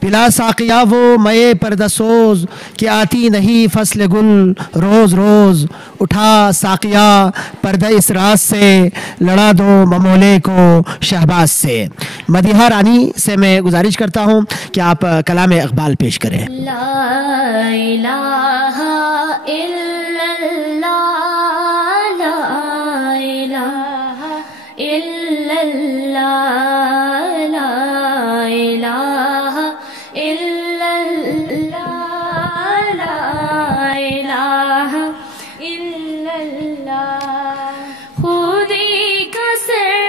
پلا ساقیا وہ مئے پردہ سوز کہ آتی نہیں فصل گل روز روز، اٹھا ساقیا پردہ اس راز سے لڑا دو ممولے کو شہباز سے۔ مدیحہ رانی سے میں گزارش کرتا ہوں کہ آپ کلام اقبال پیش کریں۔ لا الہ الا اللہ، لا الہ الا اللہ، لا الہ الا اللہ، لا الہ الا اللہ۔ خودی کا سر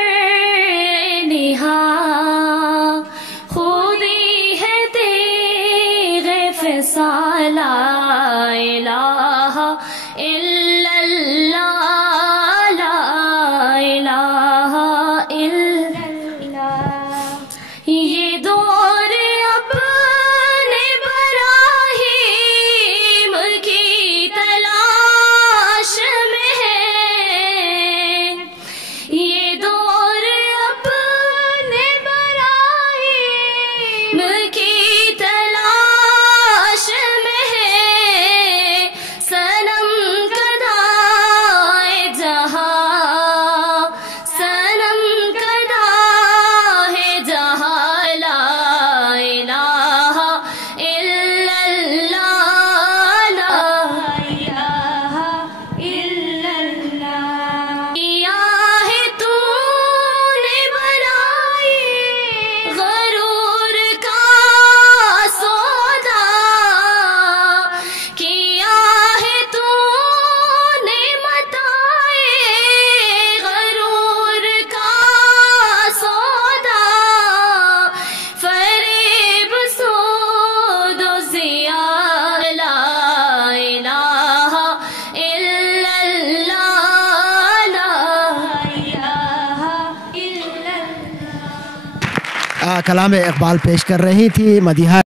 نہا، خودی ہے تیغ فسان، لا الہ الا اللہ، لا الہ الا اللہ۔ یہ دور اپنے براہیم کی تلاش میں ہے، یہ دور اپنے براہیم کی تلاش میں ہے۔ صنم کدائے جہاں، صنم کدائے جہاں، لا الہ الا اللہ، لا الہ الا اللہ۔ کیا ہے تو نے بنائی غرور کا سودا، کیا ہے تو نے متائے غرور کا سودا۔ فریب سود و زیان، لا الہ الا اللہ، لا الہ الا اللہ۔ کلام اقبال پیش کر رہی تھی مدیحہ